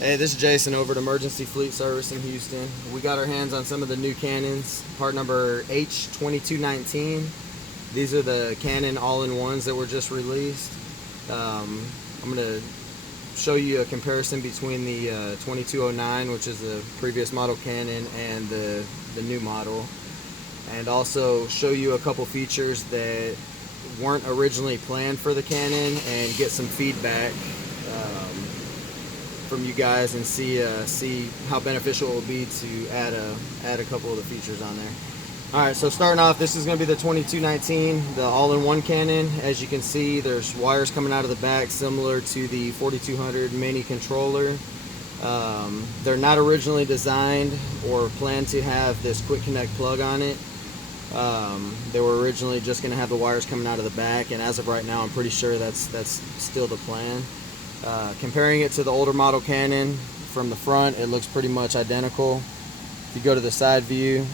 Hey, this is Jason over at Emergency Fleet Service in Houston. We got our hands on some of the new cannons, part number H-2219. These are the Cannon All-in-ones that were just released. I'm going to show you a comparison between the 2209, which is the previous model Cannon, and the new model. And also show you a couple features that weren't originally planned for the Cannon and get some feedback from you guys and see how beneficial it will be to add a couple of the features on there. All right, so starting off, this is going to be the 2219, the all-in-one cannon. As you can see, there's wires coming out of the back similar to the 4200 mini controller. They're not originally designed or planned to have this quick connect plug on it. They were originally just going to have the wires coming out of the back, and as of right now, I'm pretty sure that's still the plan. Comparing it to the older model Cannon, from the front, it looks pretty much identical. If you go to the side view,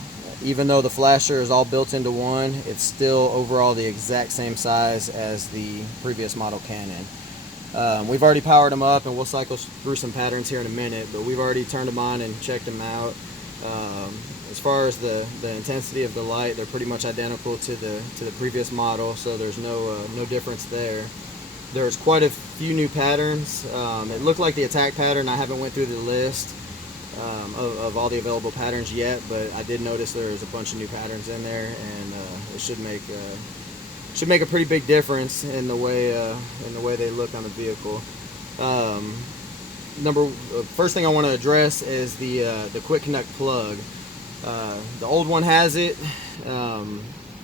even though the flasher is all built into one, it's still overall the exact same size as the previous model Cannon. We've already powered them up, and we'll cycle through some patterns here in a minute, but we've already turned them on and checked them out. As far as the intensity of the light, they're pretty much identical to the previous model, so there's no difference there. There's quite a few new patterns. It looked like the attack pattern. I haven't went through the list of all the available patterns yet, but I did notice there's a bunch of new patterns in there, and it should make a pretty big difference in the way they look on the vehicle. First thing I want to address is the quick connect plug. The old one has it.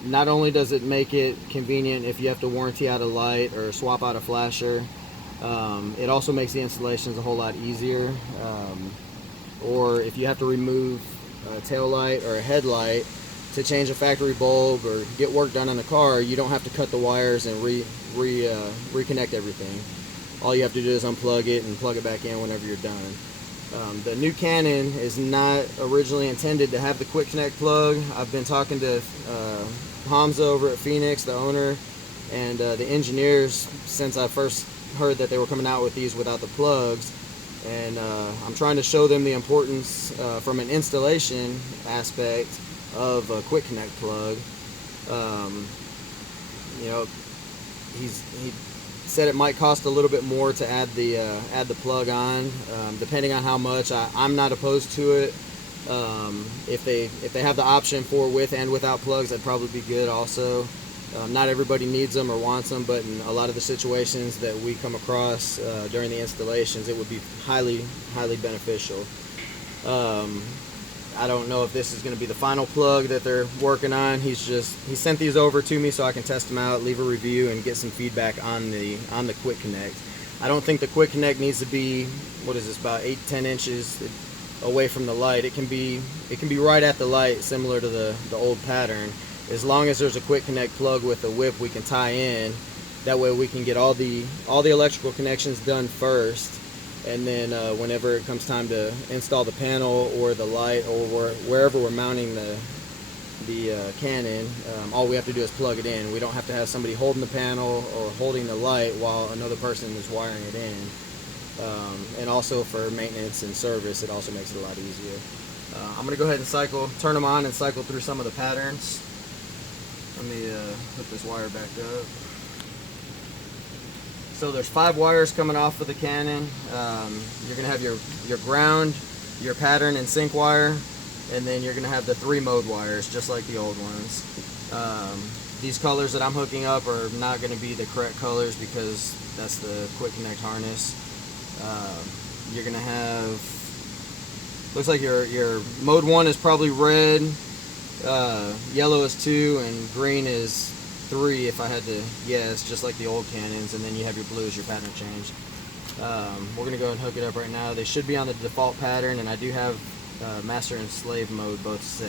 Not only does it make it convenient if you have to warranty out a light or swap out a flasher, it also makes the installations a whole lot easier. Or if you have to remove a tail light or a headlight to change a factory bulb or get work done on the car, you don't have to cut the wires and reconnect everything. All you have to do is unplug it and plug it back in whenever you're done. The new Cannon is not originally intended to have the quick connect plug. I've been talking to Hamza over at Feniex, the owner, and the engineers since I first heard that they were coming out with these without the plugs, and I'm trying to show them the importance from an installation aspect of a quick connect plug. He said it might cost a little bit more to add the plug on, depending on how much. I'm not opposed to it. If they have the option for with and without plugs, that'd probably be good also. Not everybody needs them or wants them, but in a lot of the situations that we come across during the installations, it would be highly beneficial. I don't know if this is going to be the final plug that they're working on. He sent these over to me so I can test them out, leave a review, and get some feedback on the quick connect. I don't think the quick connect needs to be, what is this, about 8-10 inches away from the light. It can be right at the light, similar to the old pattern. As long as there's a quick connect plug with a whip we can tie in, that way we can get all the electrical connections done first, and then whenever it comes time to install the panel or the light or wherever we're mounting the Cannon, all we have to do is plug it in. We don't have to have somebody holding the panel or holding the light while another person is wiring it in. And also for maintenance and service, it also makes it a lot easier. I'm going to go ahead and turn them on and cycle through some of the patterns. Let me put this wire back up. So there's 5 wires coming off of the Cannon. You're going to have your ground, your pattern and sync wire, and then you're going to have the 3 mode wires, just like the old ones. These colors that I'm hooking up are not going to be the correct colors because that's the quick connect harness. You're going to have, looks like your mode 1 is probably red, yellow is 2, and green is 3 if I had to guess, just like the old Cannons, and then you have your blue as your pattern change. We're going to go ahead and hook it up right now. They should be on the default pattern, and I do have master and slave mode both set.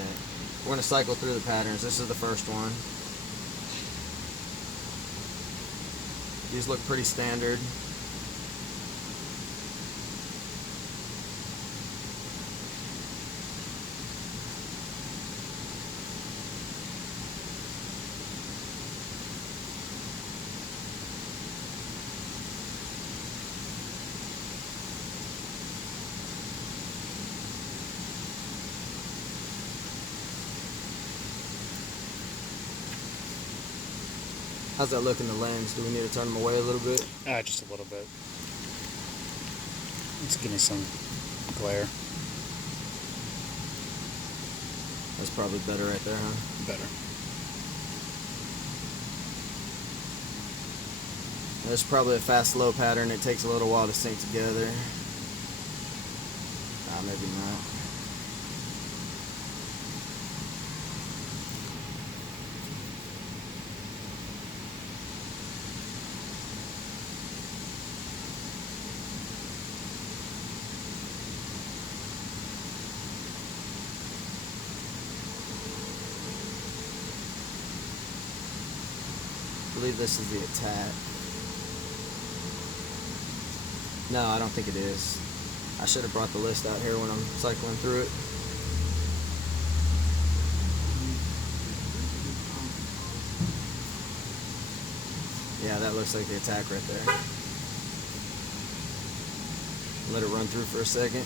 We're going to cycle through the patterns. This is the first one. These look pretty standard. How's that look in the lens? Do we need to turn them away a little bit? Just a little bit. Let's give me some glare. That's probably better right there, huh? Better. There's probably a fast-slow pattern. It takes a little while to sync together. Maybe not. I believe this is the attack. No, I don't think it is. I should have brought the list out here when I'm cycling through it. Yeah, that looks like the attack right there. Let it run through for a second.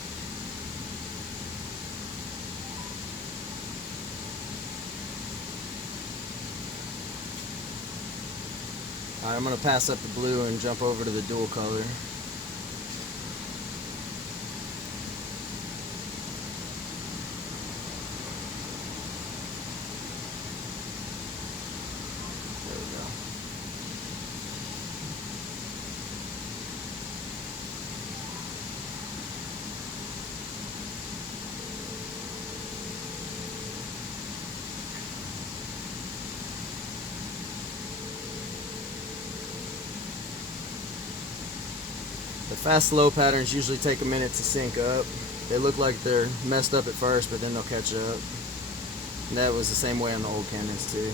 Alright, I'm going to pass up the blue and jump over to the dual color. There we go. The fast-slow patterns usually take a minute to sync up. They look like they're messed up at first, but then they'll catch up. And that was the same way on the old cannons too.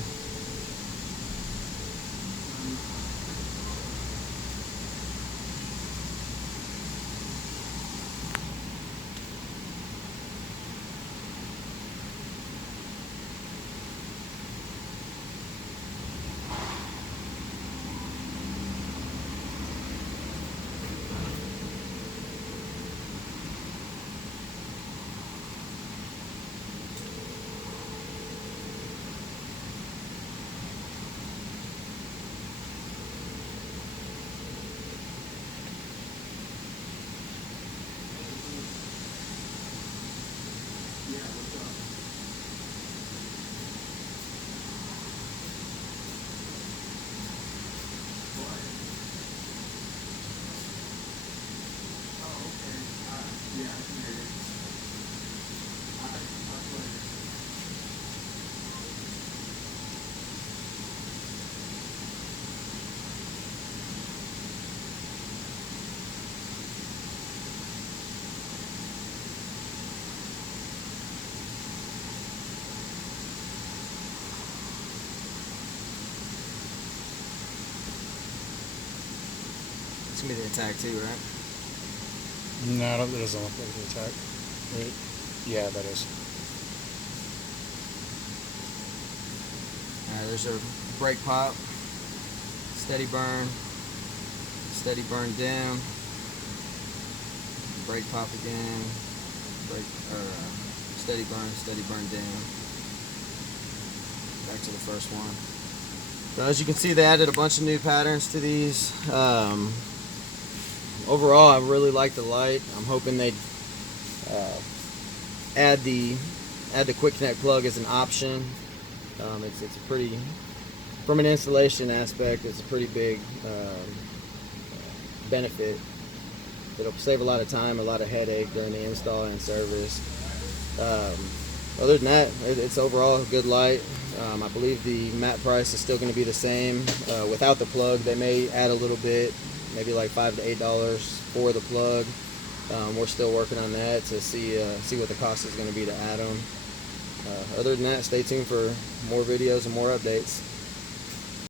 It's gonna be the attack too, right? No, that doesn't look like the attack. Right? Yeah, that is. Alright, there's a brake pop, steady burn dim, brake pop again, steady burn dim. Back to the first one. So as you can see, they added a bunch of new patterns to these. Overall, I really like the light. I'm hoping they add the quick connect plug as an option. It's a pretty, from an installation aspect, it's a pretty big benefit. It'll save a lot of time, a lot of headache during the install and service. Other than that, it's overall a good light. I believe the matte price is still going to be the same. Without the plug, they may add a little bit, maybe like $5 to $8 for the plug. We're still working on that to see what the cost is going to be to add them. Other than that, stay tuned for more videos and more updates.